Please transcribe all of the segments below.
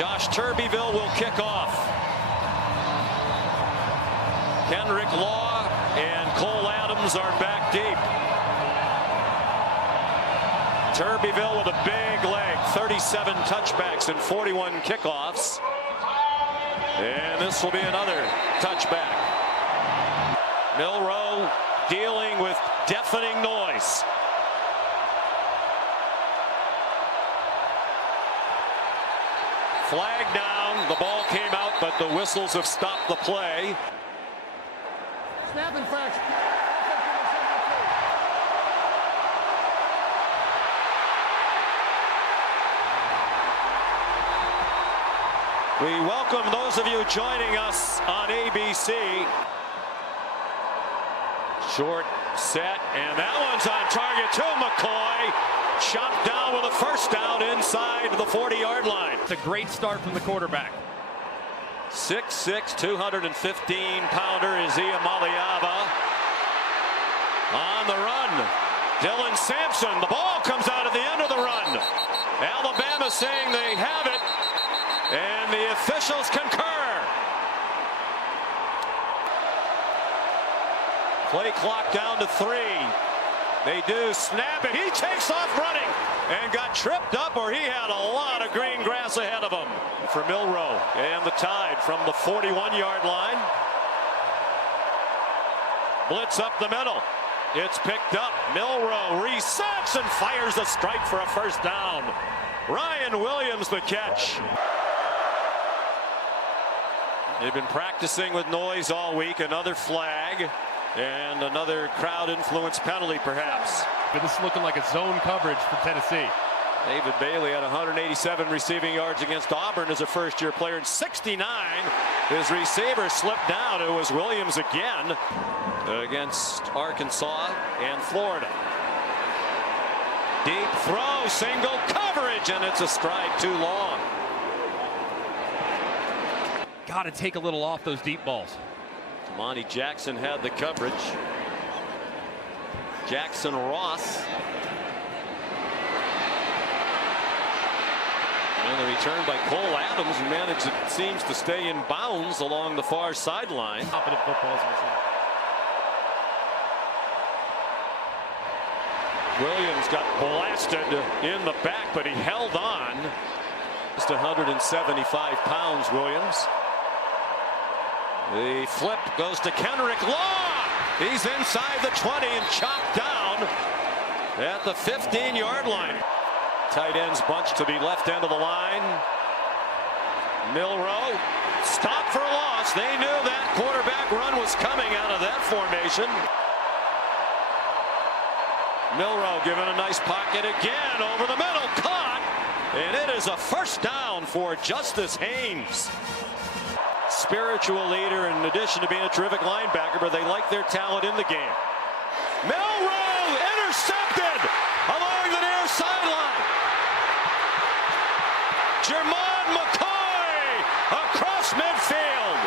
Josh Turbeville will kick off. Kendrick Law and Cole Adams are back deep. Turbeville with a big leg, 37 touchbacks and 41 kickoffs. And this will be another touchback. Milroe dealing with deafening noise. Flag down, the ball came out, but the whistles have stopped the play. Snap infraction. We welcome those of you joining us on ABC. Short set, and that one's on target to McCoy. Chopped down with a first down inside the 40-yard line. It's a great start from the quarterback. 6'6", 215-pounder is Iamaleava. On the run, Dylan Sampson. The ball comes out at the end of the run. Alabama saying they have it, and the officials concur. Play clock down to 3. They do snap it. He takes off running and got tripped up, or he had a lot of green grass ahead of him. For Milroe and the Tide from the 41-yard line. Blitz up the middle. It's picked up. Milroe resets and fires a strike for a first down. Ryan Williams the catch. They've been practicing with noise all week. Another flag. And another crowd influence penalty, perhaps. But this is looking like a zone coverage for Tennessee. David Bailey had 187 receiving yards against Auburn as a first-year player. In 69, his receiver slipped down. It was Williams again against Arkansas and Florida. Deep throw, single coverage, and it's a stride too long. Got to take a little off those deep balls. Monty Jackson had the coverage. Jackson Ross. And the return by Cole Adams, who managed, it seems, to stay in bounds along the far sideline. Confident football, as we see. Williams got blasted in the back, but he held on. Just 175 pounds, Williams. The flip goes to Kendrick Law. He's inside the 20 and chopped down at the 15-yard line. Tight ends bunch to the left end of the line. Milroe stopped for a loss. They knew that quarterback run was coming out of that formation. Milroe given a nice pocket again over the middle, caught, and it is a first down for Justice Haynes. Spiritual leader in addition to being a terrific linebacker, but they like their talent in the game. Milroe intercepted along the near sideline. Jermon McCoy across midfield.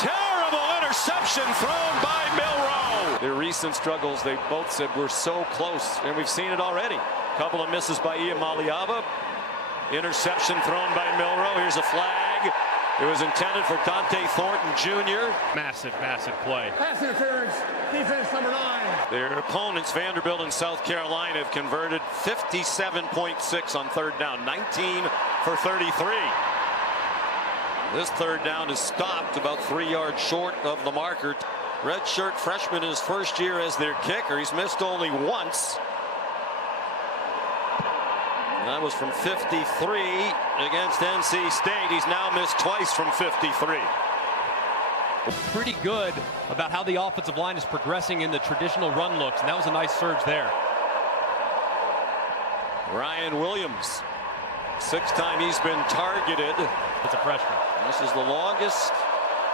Terrible interception thrown by Milroe. Their recent struggles, they both said, were so close, and we've seen it already. A couple of misses by Iamaleava. Interception thrown by Milroe. Here's a flag. It was intended for Dante Thornton Jr. Massive, massive play. Pass interference. Defense number 9. Their opponents, Vanderbilt and South Carolina, have converted 57.6 on third down. 19 for 33. This third down is stopped about 3 yards short of the marker. Redshirt freshman in his first year as their kicker. He's missed only once. That was from 53 against NC State. He's now missed twice from 53. Pretty good about how the offensive line is progressing in the traditional run looks, and that was a nice surge there. Ryan Williams, 6th time he's been targeted. As a freshman. This is the longest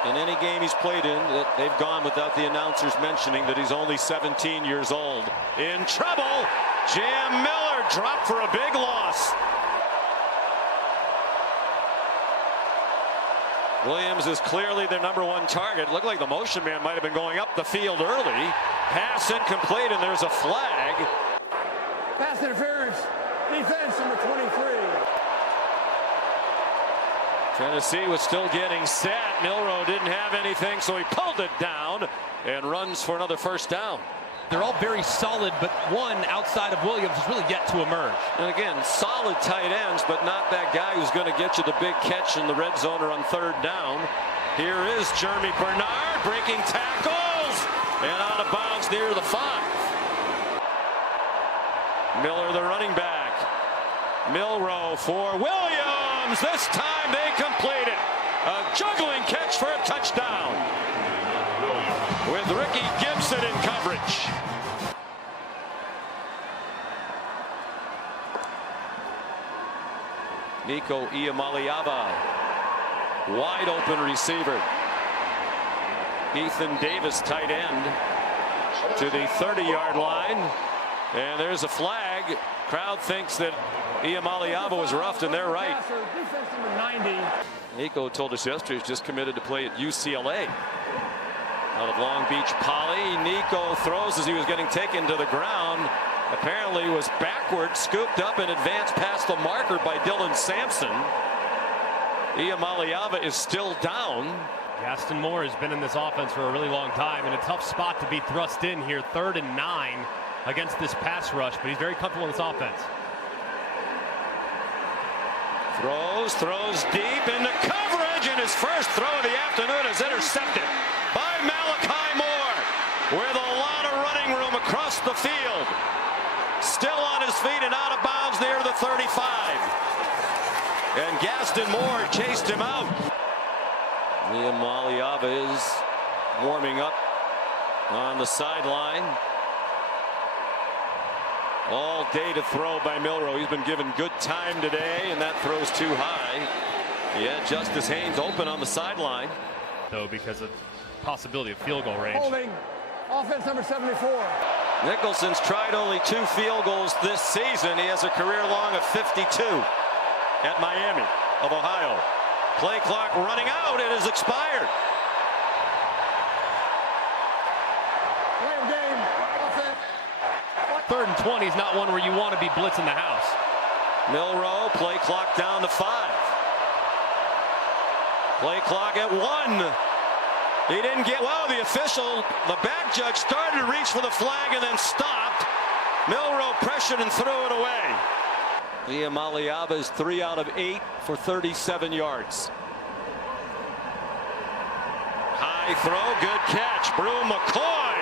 in any game he's played in that they've gone without the announcers mentioning that he's only 17 years old. In trouble, Jam Miller dropped for a big loss. Williams is clearly their #1 target. Looked like the motion man might have been going up the field early. Pass incomplete, and there's a flag. Pass interference. Defense number 23. Tennessee was still getting set. Milroe didn't have anything, so he pulled it down and runs for another first down. They're all very solid, but one outside of Williams has really yet to emerge. And again, solid tight ends, but not that guy who's going to get you the big catch in the red zone or on third down. Here is Jeremy Bernard breaking tackles and out of bounds near the 5. Miller, the running back. Milroe for Williams. This time they complete it. A juggling catch for a touchdown with Ricky Gibson in coverage. Nico Iamaleava, wide open receiver. Ethan Davis, tight end, to the 30-yard line. And there's a flag. Crowd thinks that Iamaleava was roughed, and they're right. Defense number 90. Nico told us yesterday he's just committed to play at UCLA. Out of Long Beach Poly, Nico throws as he was getting taken to the ground. Apparently was backward, scooped up and advanced past the marker by Dylan Sampson. Iamaleava is still down. Gaston Moore has been in this offense for a really long time, and a tough spot to be thrust in here, 3rd and 9 against this pass rush, but he's very comfortable in this offense. Throws deep into coverage, and his first throw of the afternoon is intercepted by Malachi Moore with a lot of running room across the field. Still on his feet and out of bounds near the 35. And Gaston Moore chased him out. Iamaleava is warming up on the sideline. All day to throw by Milroe. He's been given good time today, and that throw's too high. Yeah, Justice Haynes open on the sideline. Though, because of possibility of field goal range. Holding. Offense number 74. Nicholson's tried only 2 field goals this season. He has a career long of 52 at Miami of Ohio. Play clock running out. It has expired. Play of game. Offense. 3rd and 20 is not one where you want to be blitzing the house. Milroe, play clock down to 5. Play clock at 1. He didn't get, well, the official, the back judge started to reach for the flag and then stopped. Milroe pressured and threw it away. Iamaleava is 3 out of 8 for 37 yards. High throw, good catch. Brew McCoy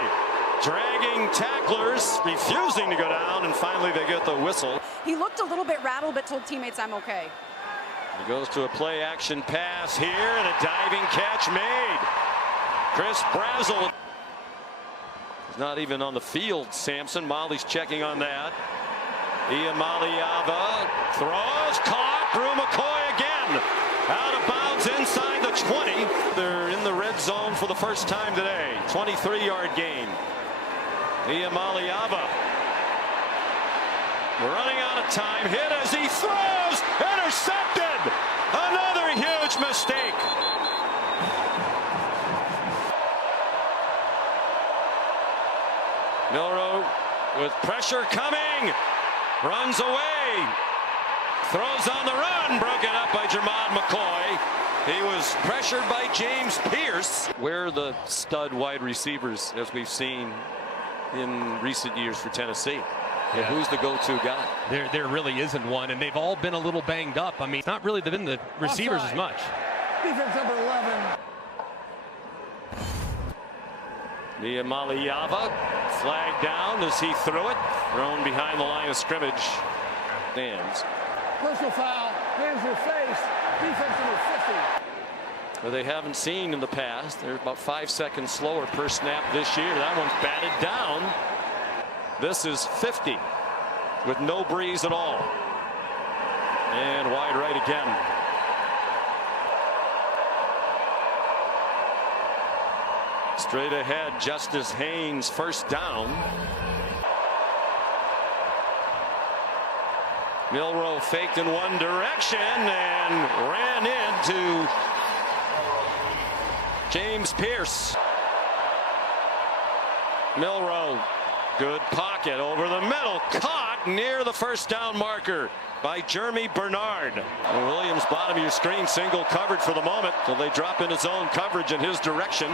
dragging tacklers, refusing to go down, and finally they get the whistle. He looked a little bit rattled, but told teammates, "I'm okay." He goes to a play action pass here, and a diving catch made. Chris Brazel is not even on the field. Sampson, Molly's checking on that. Iamaleava throws, caught. Brew McCoy again. Out of bounds inside the 20. They're in the red zone for the first time today. 23-yard gain. Iamaleava running out of time. Hit as he throws. Intercepted. Another huge mistake. Milroe with pressure coming. Runs away. Throws on the run. Broken up by Jermod McCoy. He was pressured by James Pierce. Where are the stud wide receivers, as we've seen in recent years for Tennessee? Yeah. Who's the go-to guy? There really isn't one, and they've all been a little banged up. I mean, it's not really been the receivers as much. Defense number 11. Iamaleava flagged down as he threw it. Thrown behind the line of scrimmage. Stands. Personal foul. Hands to your face. Defense number 50. Well, they haven't seen in the past. They're about 5 seconds slower per snap this year. That one's batted down. This is 50 with no breeze at all. And wide right again. Straight ahead, Justice Haynes, first down. Milroe faked in one direction and ran into James Pierce. Milroe, good pocket over the middle, caught near the first down marker by Jeremy Bernard. And Williams, bottom of your screen, single covered for the moment, so they drop into zone coverage in his direction.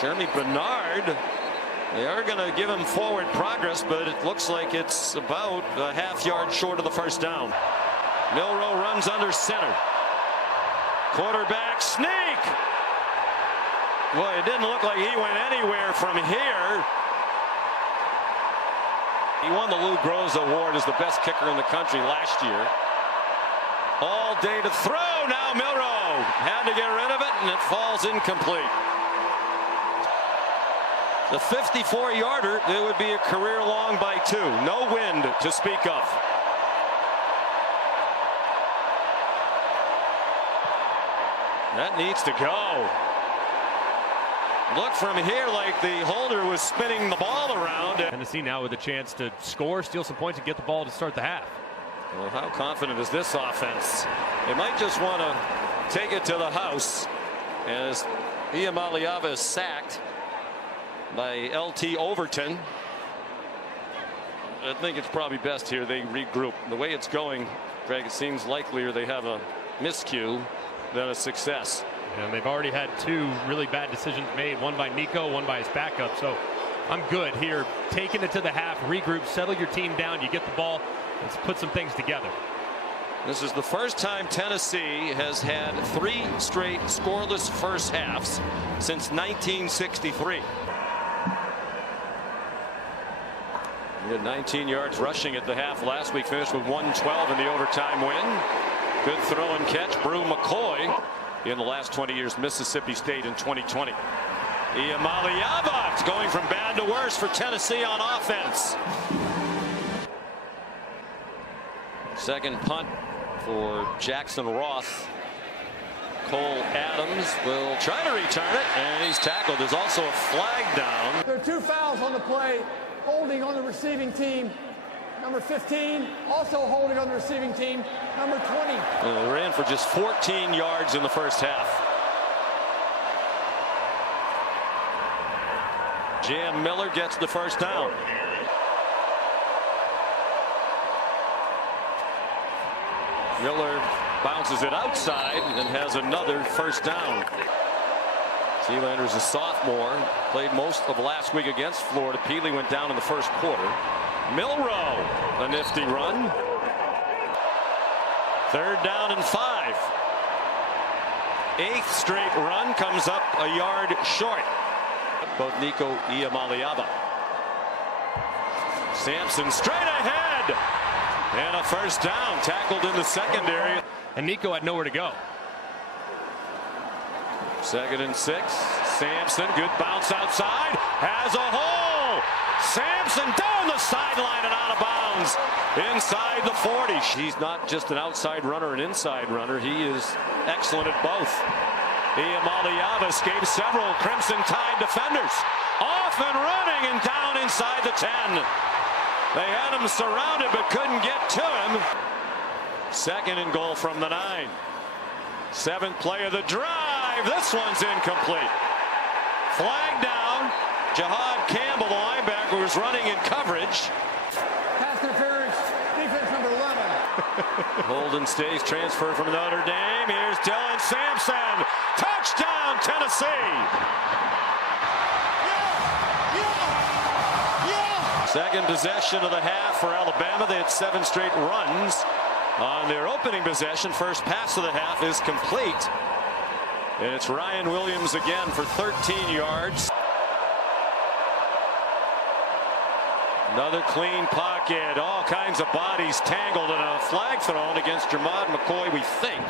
Jeremy Bernard, they are going to give him forward progress, but it looks like it's about a half-yard short of the first down. Milroe runs under center. Quarterback sneak. Boy, it didn't look like he went anywhere from here. He won the Lou Groza Award as the best kicker in the country last year. All day to throw. Now Milroe had to get rid of it, and it falls incomplete. The 54-yarder, it would be a career long by 2. No wind to speak of. That needs to go. Look from here like the holder was spinning the ball around. Tennessee now with a chance to score, steal some points, and get the ball to start the half. Well, how confident is this offense? They might just want to take it to the house as Iamaleava is sacked by L.T. Overton. I think it's probably best here they regroup. The way it's going, Greg, it seems likelier they have a miscue than a success. And they've already had 2 really bad decisions made, one by Nico, one by his backup. So I'm good here. Taking it to the half, regroup, settle your team down. You get the ball, let's put some things together. This is the first time Tennessee has had 3 straight scoreless first halves since 1963. He had 19 yards rushing at the half last week, finished with 112 in the overtime win. Good throw and catch. Brew McCoy in the last 20 years, Mississippi State in 2020. Iamaleava, it's going from bad to worse for Tennessee on offense. Second punt for Jackson Roth. Cole Adams will try to return it, and he's tackled. There's also a flag down. There are 2 fouls on the play. Holding on the receiving team, number 15. Also holding on the receiving team, number 20. They ran for just 14 yards in the first half. Jam Miller gets the first down. Miller bounces it outside and has another first down. Sealander's a sophomore, played most of last week against Florida. Peely went down in the first quarter. Milroe, a nifty run. 3rd down and 5. 8th straight run, comes up a yard short. Both Nico Iamaleava. Sampson straight ahead. And a first down, tackled in the secondary. And Nico had nowhere to go. 2nd and 6. Sampson, good bounce outside, has a hole. Sampson down the sideline and out of bounds inside the 40. He's not just an outside runner, an inside runner. He is excellent at both. Iamaleava escapes several Crimson Tide defenders. Off and running and down inside the 10. They had him surrounded but couldn't get to him. 2nd and goal from the 9. 7th play of the drive. This one's incomplete. Flag down. Jahad Campbell, the linebacker, was running in coverage. Pass interference, defense number 11. Holden stays, transfer from Notre Dame. Here's Dylan Sampson. Touchdown, Tennessee. Second possession of the half for Alabama. They had 7 straight runs on their opening possession. First pass of the half is complete. And it's Ryan Williams again for 13 yards. Another clean pocket. All kinds of bodies tangled, and a flag thrown against Jermod McCoy, we think.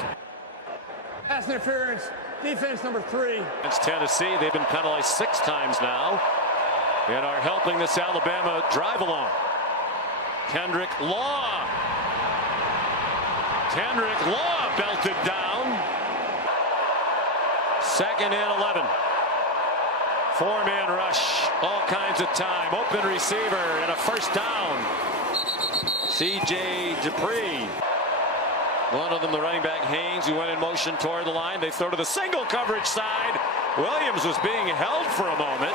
Pass interference, defense number 3. Against Tennessee, they've been penalized 6 times now and are helping this Alabama drive along. Kendrick Law. Kendrick Law belted down. 2nd and 11. 4-man rush. All kinds of time. Open receiver and a first down. C.J. Dupree. One of them, the running back Haynes, who went in motion toward the line. They throw to the single coverage side. Williams was being held for a moment.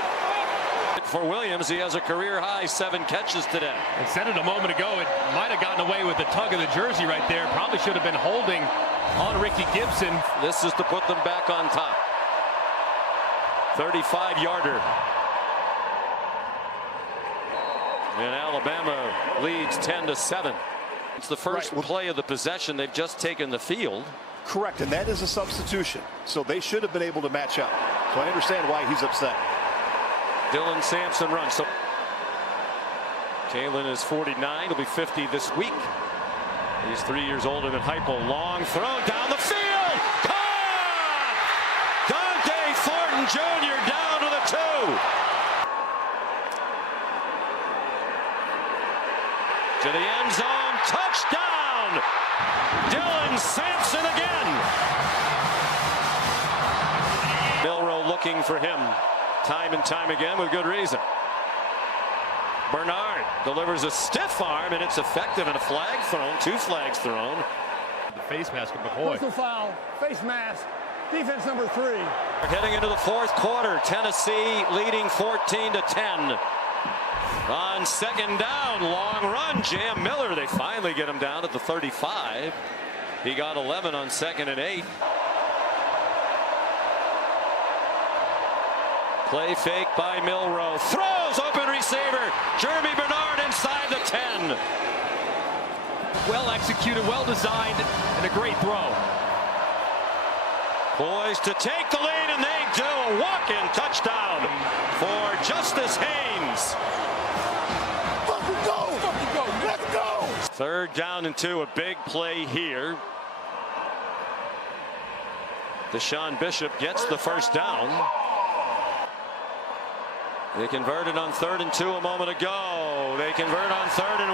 for Williams. He has a career-high 7 catches today. I said it a moment ago. It might have gotten away with the tug of the jersey right there. Probably should have been holding on Ricky Gibson. This is to put them back on top. 35-yarder. And Alabama leads 10-7. It's the first play of the possession. They've just taken the field. Correct, and that is a substitution. So they should have been able to match up. So I understand why he's upset. Dylan Sampson runs. So Neyland is 49. He'll be 50 this week. He's 3 years older than Heupel. Long throw down the field. Caught! Dante Thornton Jr. down to the 2. To the end zone. Touchdown! Dylan Sampson again. Milroe looking for him time and time again with good reason. Bernard delivers a stiff arm, and it's effective, and a flag thrown. 2 flags thrown. The face mask of McCoy. Personal foul, face mask, defense number 3. We're heading into the 4th quarter. Tennessee leading 14-10. On second down, long run, Jam Miller. They finally get him down at the 35. He got 11 on 2nd and 8. Play fake by Milroe. Throws, open receiver. Jeremy Bernard inside the 10. Well executed, well designed, and a great throw. Poised to take the lead, and they do. A walk-in touchdown for Justice Haynes. Let's go! 3rd down and 2, a big play here. Deshaun Bishop gets the first down. They converted on 3rd and 2 a moment ago. They convert on 3rd and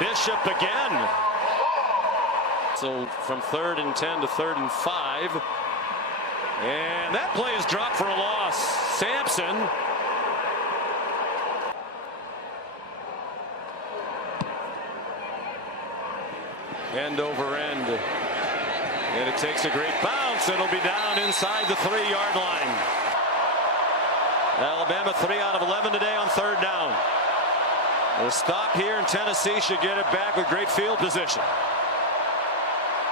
1. Bishop again. So from 3rd and 10 to 3rd and 5. And that play is dropped for a loss. Sampson. End over end. And it takes a great bounce. It'll be down inside the 3-yard line. Alabama 3 out of 11 today on 3rd down. The stop here in Tennessee should get it back with great field position.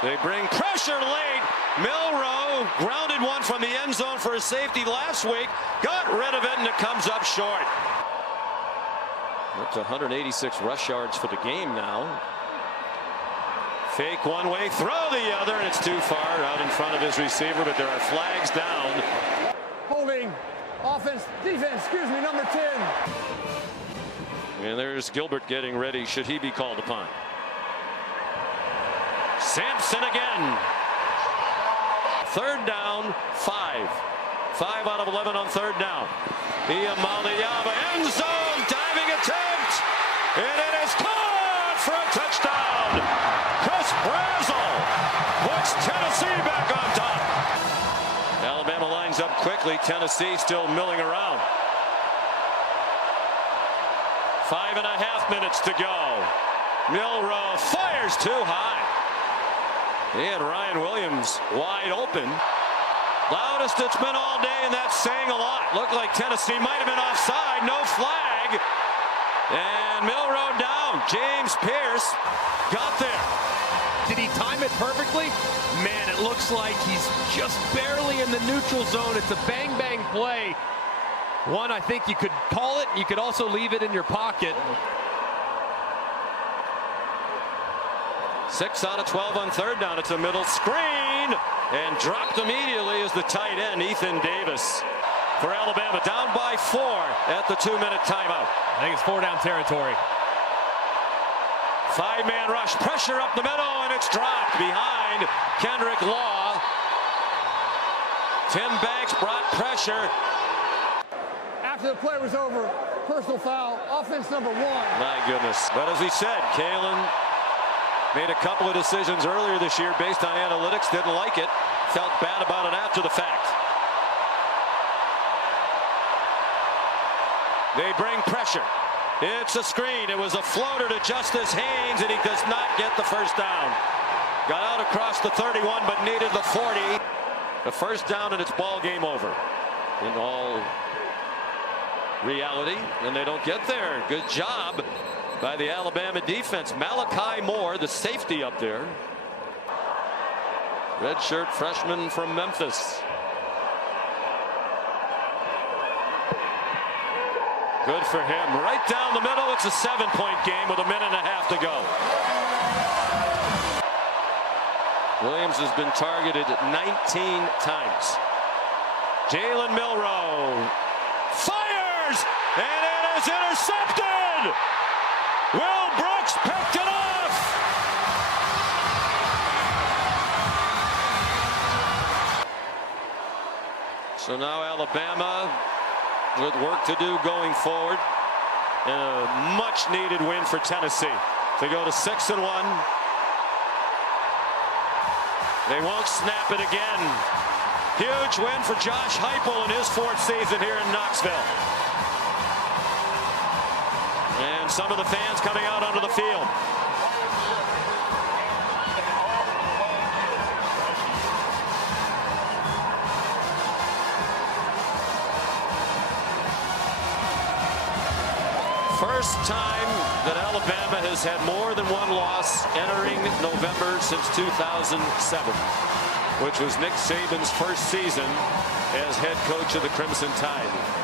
They bring pressure late. Milroe grounded one from the end zone for a safety last week. Got rid of it, and it comes up short. Up to 186 rush yards for the game now. Fake one way, throw the other, and it's too far out in front of his receiver, but there are flags down. Holding, offense, defense, number 10. And there's Gilbert getting ready, should he be called upon. Sampson again. 3rd down, 5. 5 out of 11 on 3rd down. Iamaleava, end zone, diving attempt, and it is caught for a touchdown. Chris Brazel puts Tennessee back on top. Alabama lines up quickly. Tennessee still milling around. 5.5 minutes to go. Milroe fires too high. And Ryan Williams wide open. Loudest it's been all day, and that's saying a lot. Looked like Tennessee might have been offside. No flag. And Milroe down. James Pierce got there. Did he time it perfectly? Man, it looks like he's just barely in the neutral zone. It's a bang-bang play. One, I think you could call it. You could also leave it in your pocket. 6 out of 12 on 3rd down. It's a middle screen, and dropped immediately is the tight end, Ethan Davis. For Alabama, down by 4 at the 2-minute timeout. I think it's 4-down territory. 5-man rush, pressure up the middle, and it's dropped behind Kendrick Law. Tim Banks brought pressure. After the play was over, personal foul, offense number 1. My goodness. But as we said, Neyland made a couple of decisions earlier this year based on analytics, didn't like it, felt bad about it after the fact. They bring pressure. It's a screen. It was a floater to Justice Haynes, and he does not get the first down. Got out across the 31, but needed the 40. The first down, and it's ball game over. In all reality, and they don't get there. Good job by the Alabama defense. Malachi Moore, the safety up there. Redshirt freshman from Memphis. Good for him. Right down the middle. It's a 7-point game with a minute and a half to go. Williams has been targeted 19 times. Jalen Milroe fires, and it is intercepted. Will Brooks picked it off. So now Alabama with work to do going forward. And a much needed win for Tennessee to go to 6-1. They won't snap it again. Huge win for Josh Heupel in his 4th season here in Knoxville. And some of the fans coming out onto the field. First time that Alabama has had more than one loss entering November since 2007, which was Nick Saban's first season as head coach of the Crimson Tide.